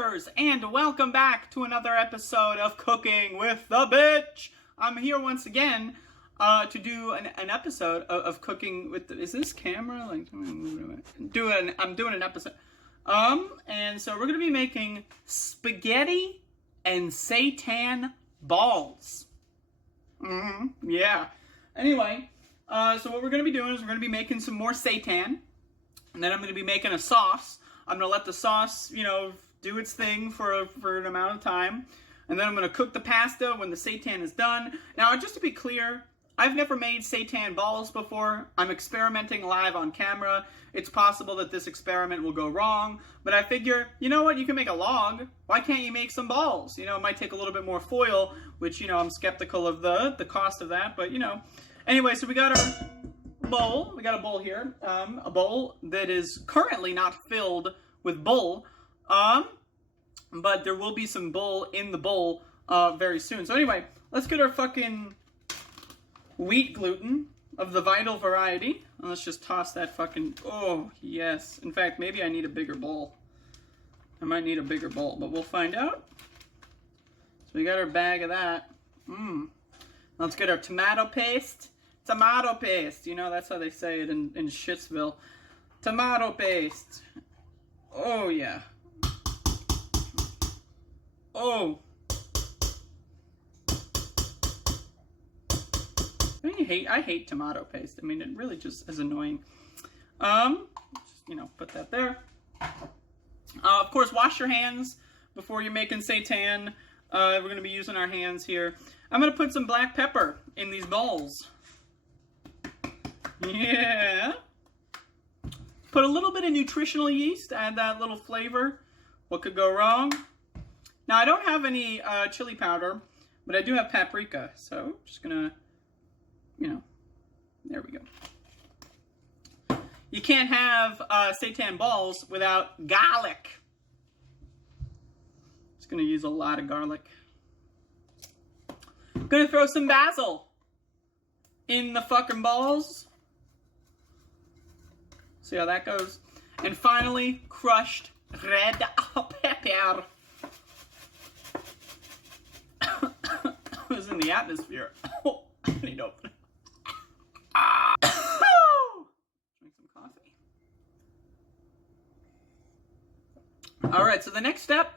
viewers, and welcome back to another episode of Cooking with the Bitch. I'm here once again to do an episode of Cooking with the... Is this camera? Like, I'm doing an episode. And so we're going to be making spaghetti and seitan balls. Yeah. Anyway, so what we're going to be doing is we're going to be making some more seitan, and then I'm going to be making a sauce. I'm going to let the sauce, do its thing for an amount of time. And then I'm going to cook the pasta when the seitan is done. Now, just to be clear, I've never made seitan balls before. I'm experimenting live on camera. It's possible that this experiment will go wrong. But I figure, you know what? You can make a log. Why can't you make some balls? It might take a little bit more foil, which, I'm skeptical of the cost of that. But, Anyway, so we got our bowl. We got a bowl here. A bowl that is currently not filled with bull. But there will be some bull in the bowl very soon. So anyway, let's get our fucking wheat gluten of the vital variety. And let's just toss that fucking... Oh, yes. In fact, maybe I need a bigger bowl. I might need a bigger bowl, but we'll find out. So we got our bag of that. Let's get our tomato paste. Tomato paste. That's how they say it in Shitsville. Tomato paste. Oh, yeah. Oh. I hate tomato paste. It really just is annoying. Put that there. Of course, wash your hands before you're making seitan. We're going to be using our hands here. I'm going to put some black pepper in these bowls. Yeah. Put a little bit of nutritional yeast, add that little flavor. What could go wrong? Now, I don't have any chili powder, but I do have paprika. So, just gonna, there we go. You can't have seitan balls without garlic. Just gonna use a lot of garlic. Gonna throw some basil in the fucking balls. See how that goes? And finally, crushed red pepper. It was in the atmosphere. Oh, I need to open it. Drink some coffee. Alright, so the next step,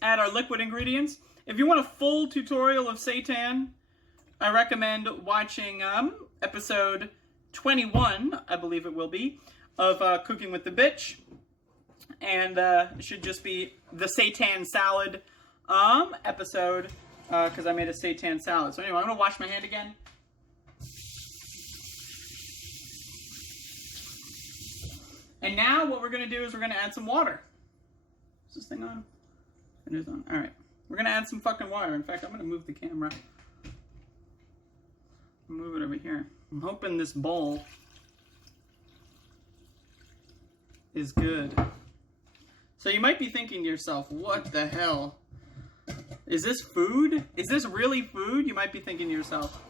add our liquid ingredients. If you want a full tutorial of seitan, I recommend watching episode 21, I believe it will be, of Cooking with the Bitch. And it should just be the seitan salad episode, because I made a seitan salad. So anyway, I'm going to wash my hand again. And now what we're going to do is we're going to add some water. Is this thing on? It is on. Alright. We're going to add some fucking water. In fact, I'm going to move the camera. Move it over here. I'm hoping this bowl is good. So you might be thinking to yourself, what the hell? Is this food? Is this really food? You might be thinking to yourself.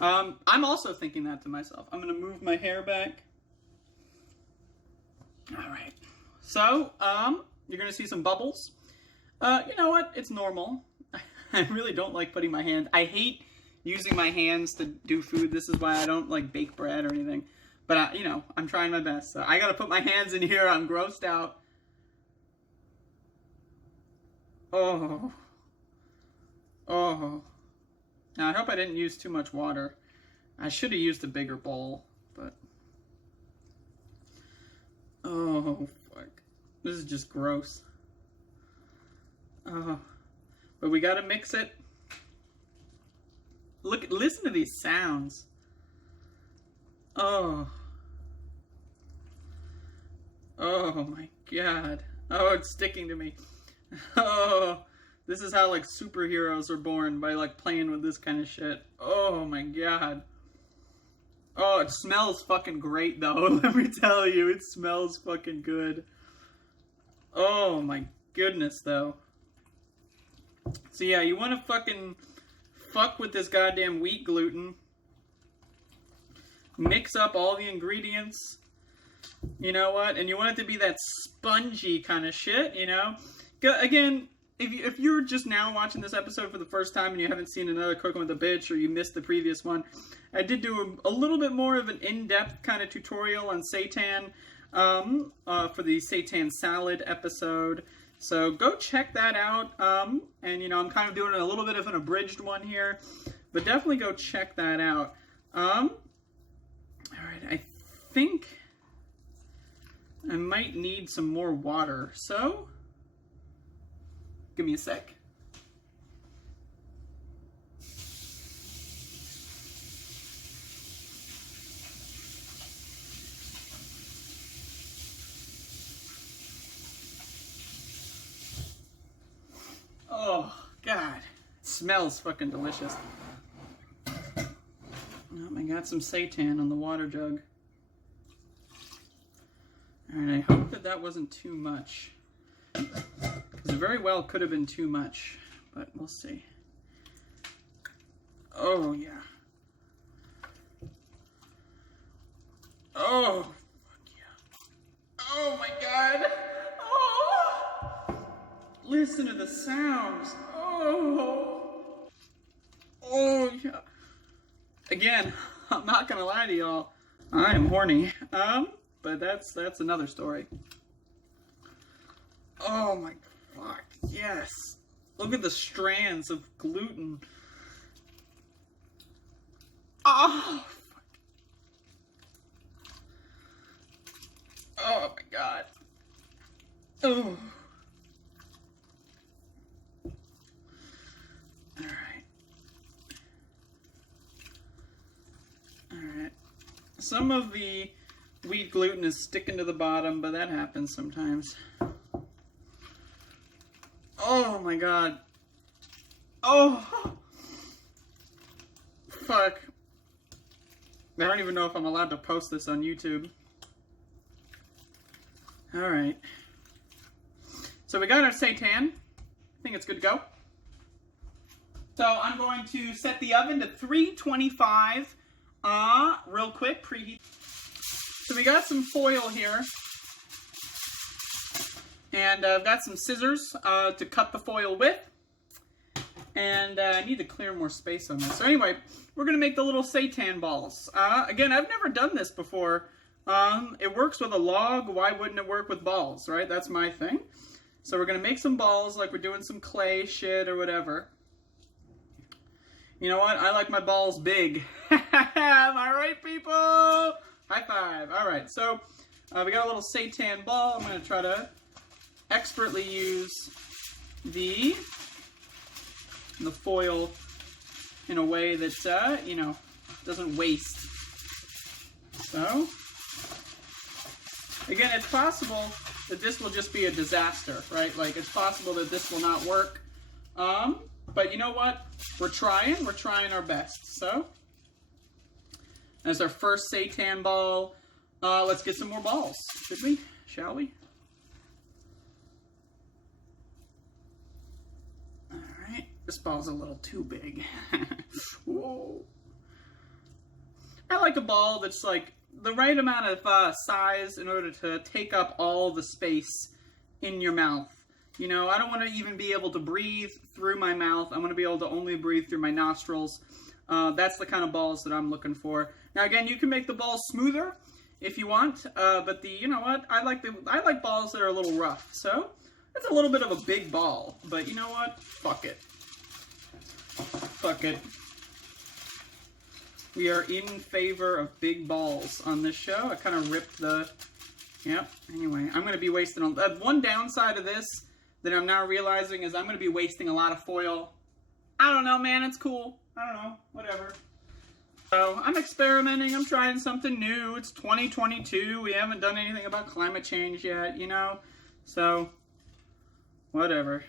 I'm also thinking that to myself. I'm going to move my hair back. Alright. So, you're going to see some bubbles. You know what? It's normal. I really don't like putting my hands... I hate using my hands to do food. This is why I don't like bake bread or anything. But, I'm trying my best. So I got to put my hands in here. I'm grossed out. Oh. Oh. Now, I hope I didn't use too much water. I should have used a bigger bowl, but... Oh, fuck. This is just gross. Oh. But we gotta mix it. Listen to these sounds. Oh. Oh my god. Oh, it's sticking to me. Oh. This is how, superheroes are born, by, playing with this kind of shit. Oh my god. Oh, it smells fucking great, though. Let me tell you, it smells fucking good. Oh my goodness, though. So yeah, you want to fucking fuck with this goddamn wheat gluten. Mix up all the ingredients. You know what? And you want it to be that spongy kind of shit, again, if you're just now watching this episode for the first time and you haven't seen another Cooking with a Bitch, or you missed the previous one, I did do a little bit more of an in-depth kind of tutorial on seitan for the seitan salad episode. So go check that out. And, you know, I'm kind of doing a little bit of an abridged one here, but definitely go check that out. All right, I think I might need some more water, so give me a sec. Oh, God. It smells fucking delicious. Oh, I got some seitan on the water jug. Alright, I hope that that wasn't too much. Because it very well could have been too much. But we'll see. Oh, yeah. Oh, fuck yeah. Oh, my God. Oh! Listen to the sounds. Oh! Oh, yeah. Again, I'm not gonna lie to y'all. I am horny. But that's another story. Oh my fuck, yes. Look at the strands of gluten. Oh, fuck. Oh my God. Oh. Alright. Alright. Some of the wheat gluten is sticking to the bottom, but that happens sometimes. Oh my God. Oh! Fuck. I don't even know if I'm allowed to post this on YouTube. Alright. So we got our seitan. I think it's good to go. So I'm going to set the oven to 325. Real quick, preheat. So we got some foil here, and I've got some scissors to cut the foil with, and I need to clear more space on this. So anyway, we're going to make the little seitan balls. Again, I've never done this before. It works with a log. Why wouldn't it work with balls, right? That's my thing. So we're going to make some balls like we're doing some clay shit or whatever. You know what? I like my balls big. Am I right, people? High five. All right, so we got a little seitan ball. I'm going to try to expertly use the foil in a way that, you know, doesn't waste. So, again, it's possible that this will just be a disaster, right? Like, it's possible that this will not work. But you know what? We're trying our best. So, as our first seitan ball, let's get some more balls. Should we? Shall we? Alright. This ball's a little too big. Whoa. I like a ball that's like the right amount of size in order to take up all the space in your mouth. You know, I don't want to even be able to breathe through my mouth. I want to be able to only breathe through my nostrils. That's the kind of balls that I'm looking for. Now, again, you can make the balls smoother if you want, but you know what? I like balls that are a little rough. So it's a little bit of a big ball, but you know what? Fuck it. Fuck it. We are in favor of big balls on this show. I kind of ripped the. Yep. Anyway, I'm going to be wasting one downside of this that I'm now realizing is I'm going to be wasting a lot of foil. I don't know, man. It's cool. I don't know. Whatever. So, I'm experimenting. I'm trying something new. It's 2022. We haven't done anything about climate change yet, you know? So, whatever.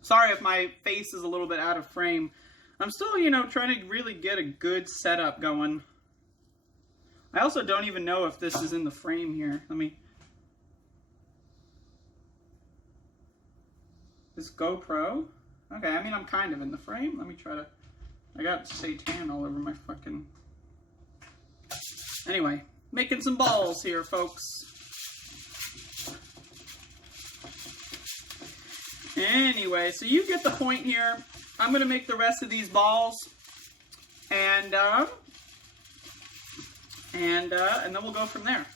Sorry if my face is a little bit out of frame. I'm still, you know, trying to really get a good setup going. I also don't even know if this is in the frame here. Let me... This GoPro? Okay, I mean, I'm kind of in the frame. Let me try to... I got seitan all over my fucking... Anyway, making some balls here, folks. Anyway, so you get the point here. I'm going to make the rest of these balls. And then we'll go from there.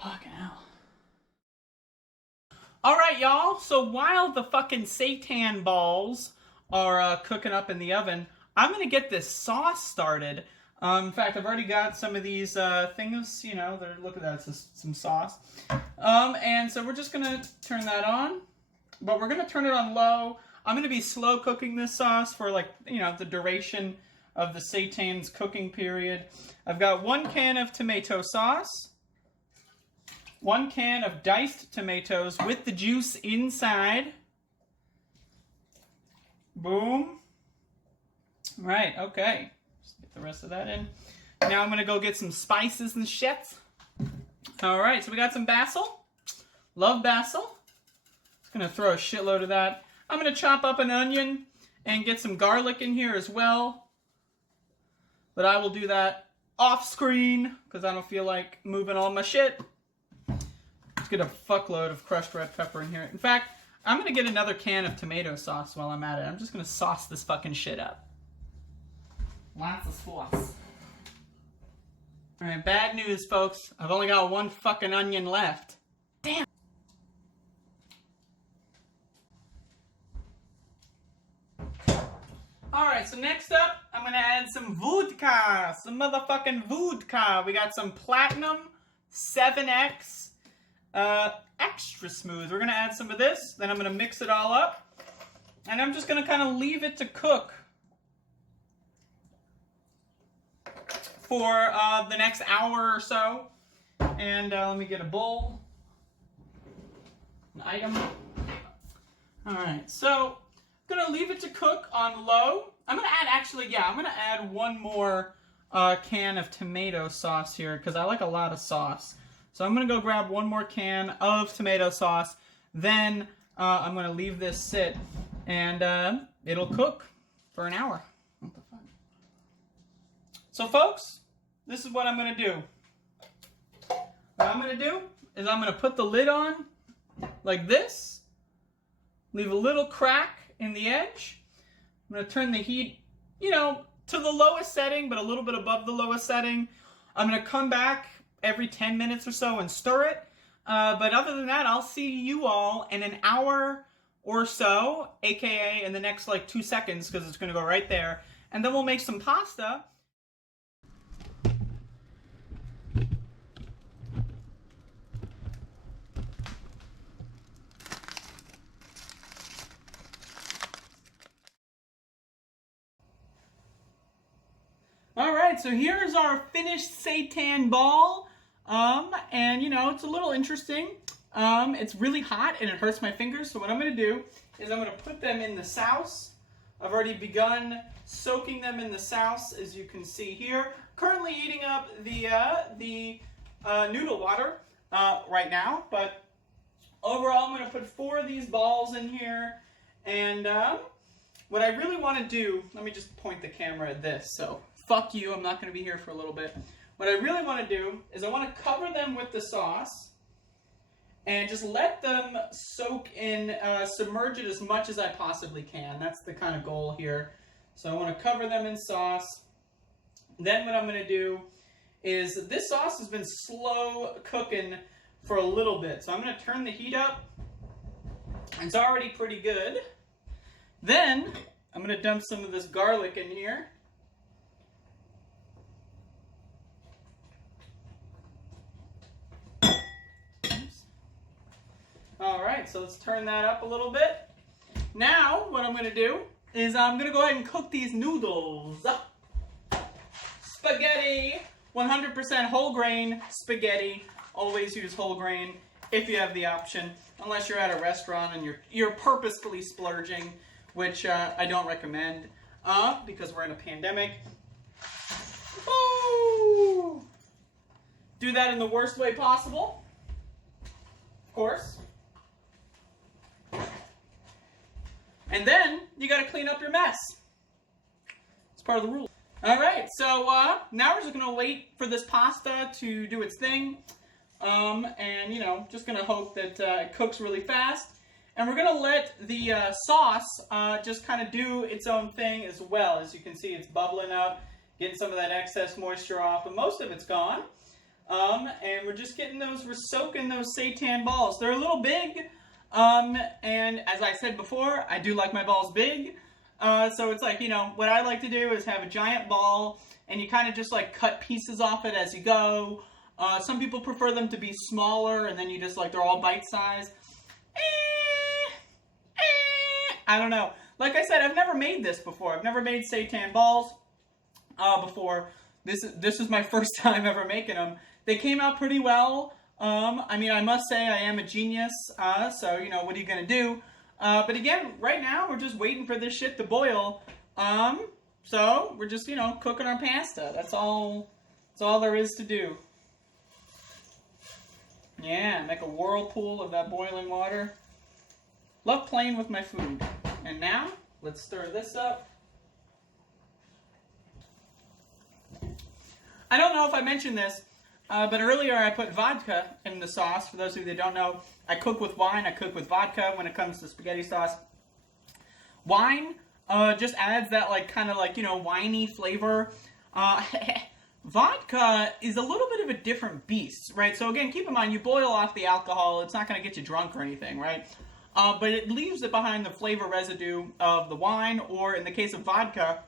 Fucking hell. Alright, y'all. So while the fucking Seitan balls are cooking up in the oven, I'm going to get this sauce started. In fact, I've already got some of these things, you know, look at that, it's just some sauce. And so we're just going to turn that on, but we're going to turn it on low. I'm going to be slow cooking this sauce for, like, you know, the duration of the Seitan's cooking period. I've got 1 can of tomato sauce, 1 can of diced tomatoes with the juice inside. Boom. Right, okay. Just get the rest of that in. Now I'm going to go get some spices and shit. Alright, so we got some basil. Love basil. Just going to throw a shitload of that. I'm going to chop up an onion and get some garlic in here as well. But I will do that off screen because I don't feel like moving all my shit. Let's get a fuckload of crushed red pepper in here. In fact, I'm going to get another can of tomato sauce while I'm at it. I'm just going to sauce this fucking shit up. Lots of sauce. Alright, bad news, folks. I've only got 1 fucking onion left. Damn. Alright, so next up, I'm going to add some vodka. Some motherfucking vodka. We got some Platinum 7X. Extra smooth. We're going to add some of this, then I'm going to mix it all up, and I'm just going to kind of leave it to cook for the next hour or so. And let me get a bowl, an item. Alright, so I'm going to leave it to cook on low. I'm going to add, I'm going to add 1 more can of tomato sauce here, because I like a lot of sauce. So I'm going to go grab 1 more can of tomato sauce. Then I'm going to leave this sit. And it'll cook for an hour. What the fuck? So folks, this is what I'm going to do. What I'm going to do is I'm going to put the lid on like this. Leave a little crack in the edge. I'm going to turn the heat, you know, to the lowest setting, but a little bit above the lowest setting. I'm going to come back every 10 minutes or so and stir it. But other than that, I'll see you all in an hour or so, aka in the next like 2 seconds, because it's going to go right there. And then we'll make some pasta. Alright, so here's our finished Seitan ball. And you know, it's a little interesting. It's really hot and it hurts my fingers, so what I'm going to do is I'm going to put them in the sauce. I've already begun soaking them in the sauce, as you can see here. Currently heating up the noodle water right now, but overall I'm going to put 4 of these balls in here. And what I really want to do, let me just point the camera at this, so fuck you, I'm not going to be here for a little bit. What I really want to do is I want to cover them with the sauce and just let them soak in, submerge it as much as I possibly can. That's the kind of goal here. So I want to cover them in sauce. Then what I'm going to do is, this sauce has been slow cooking for a little bit. So I'm going to turn the heat up. It's already pretty good. Then I'm going to dump some of this garlic in here. Alright, so let's turn that up a little bit. Now, what I'm going to do is I'm going to go ahead and cook these noodles. Spaghetti, 100% whole grain spaghetti. Always use whole grain if you have the option, unless you're at a restaurant and you're purposefully splurging, which I don't recommend because we're in a pandemic. Woo! Do that in the worst way possible. Of course. And then you gotta clean up your mess. It's part of the rule. Alright, so now we're just gonna wait for this pasta to do its thing. And, you know, just gonna hope that it cooks really fast. And we're gonna let the sauce just kind of do its own thing as well. As you can see, it's bubbling up, getting some of that excess moisture off, but most of it's gone. And we're just getting those, we're soaking those seitan balls. They're a little big, and as I said before, I do like my balls big. So it's like, you know, what I like to do is have a giant ball, and you kind of just like cut pieces off it as you go. Some people prefer them to be smaller, and then you just like, they're all bite-sized. I don't know. Like I said, I've never made this before. I've never made seitan balls before. This is my first time ever making them. They came out pretty well. I mean, I must say I am a genius, so, you know, what are you going to do? But again, right now, we're just waiting for this shit to boil. So, we're just, you know, cooking our pasta. That's all there is to do. Yeah, make a whirlpool of that boiling water. Love playing with my food. And now, let's stir this up. I don't know if I mentioned this, but earlier I put vodka in the sauce. For those of you that don't know, I cook with wine, I cook with vodka when it comes to spaghetti sauce. Wine just adds that like kind of like, you know, winey flavor. Vodka is a little bit of a different beast, right? So again, keep in mind, you boil off the alcohol. It's not going to get you drunk or anything, right? But it leaves it behind the flavor residue of the wine, or in the case of vodka,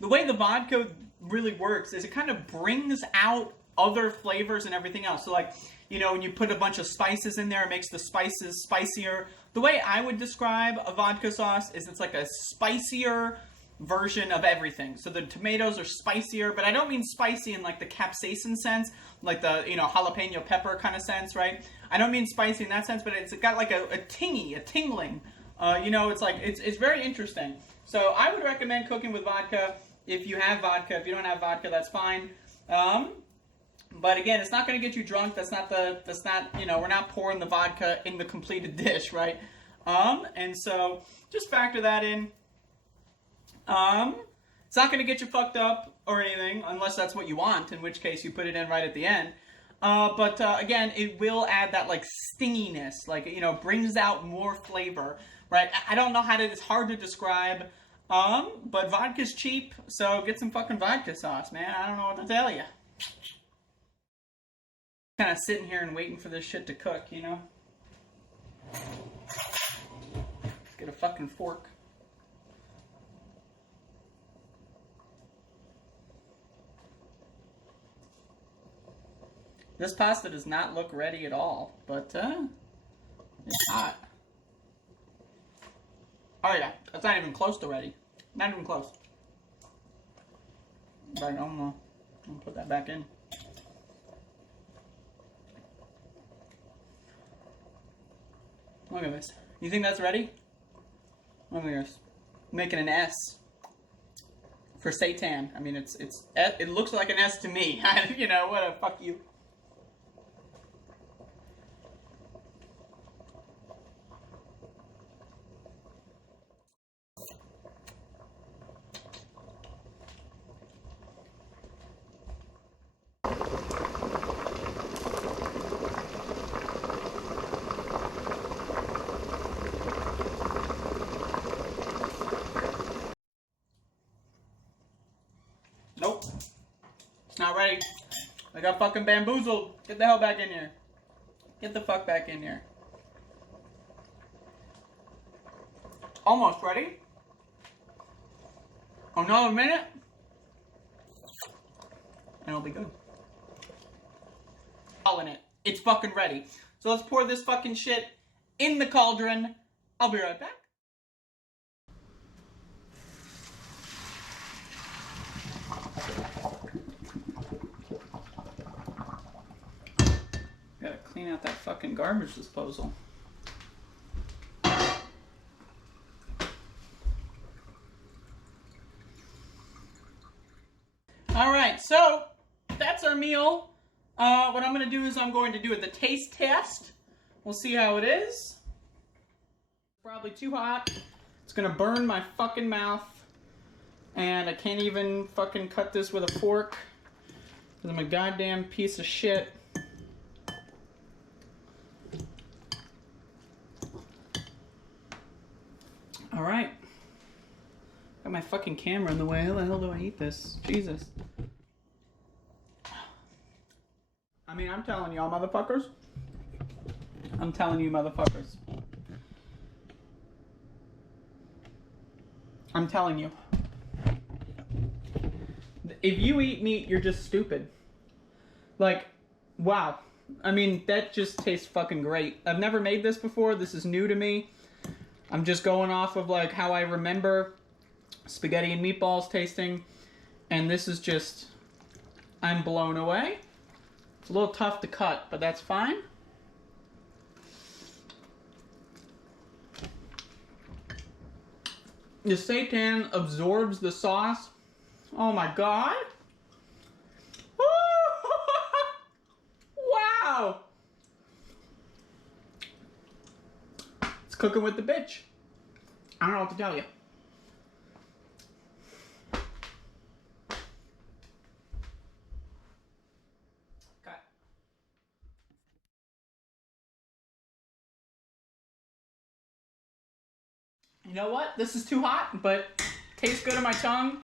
the way the vodka really works is it kind of brings out other flavors and everything else. So like, you know, when you put a bunch of spices in there, it makes the spices spicier. The way I would describe a vodka sauce is it's like a spicier version of everything. So the tomatoes are spicier, but I don't mean spicy in like the capsaicin sense, like the, you know, jalapeno pepper kind of sense, right? I don't mean spicy in that sense, but it's got like a tingling. You know, it's like, it's very interesting. So I would recommend cooking with vodka if you have vodka. If you don't have vodka, that's fine. But again, it's not going to get you drunk. That's not, you know, we're not pouring the vodka in the completed dish, right? And so just factor that in. It's not going to get you fucked up or anything, unless that's what you want, in which case you put it in right at the end. But again, it will add that like stinginess, like, you know, brings out more flavor, right? I don't know how to, it's hard to describe, but vodka's cheap, so get some fucking vodka sauce, man. I don't know what to tell you. Kind of sitting here and waiting for this shit to cook, you know? Let's get a fucking fork. This pasta does not look ready at all, but it's hot. Oh yeah, it's not even close to ready. Not even close. But I'm gonna put that back in. Look at this. You think that's ready? Look at this. Making an S for Seitan. I mean, it looks like an S to me. You know, what a fuck you. Nope. It's not ready. I got fucking bamboozled. Get the hell back in here. Get the fuck back in here. Almost ready. Another minute. And it'll be good. All in it. It's fucking ready. So let's pour this fucking shit in the cauldron. I'll be right back. Gotta clean out that fucking garbage disposal. Alright, so that's our meal. What I'm going to do is I'm going to do the taste test. We'll see how it is. Probably too hot. It's going to burn my fucking mouth. And I can't even fucking cut this with a fork. Because I'm a goddamn piece of shit. Alright. Got my fucking camera in the way. How the hell do I eat this? Jesus. I mean, I'm telling y'all motherfuckers. I'm telling you motherfuckers. I'm telling you. If you eat meat, you're just stupid. Like, wow. I mean, that just tastes fucking great. I've never made this before. This is new to me. I'm just going off of like how I remember spaghetti and meatballs tasting. And this is just, I'm blown away. It's a little tough to cut, but that's fine. The seitan absorbs the sauce. Oh my god. Wow. It's cooking with the bitch. I don't know what to tell you. You know what? This is too hot, but tastes good on my tongue.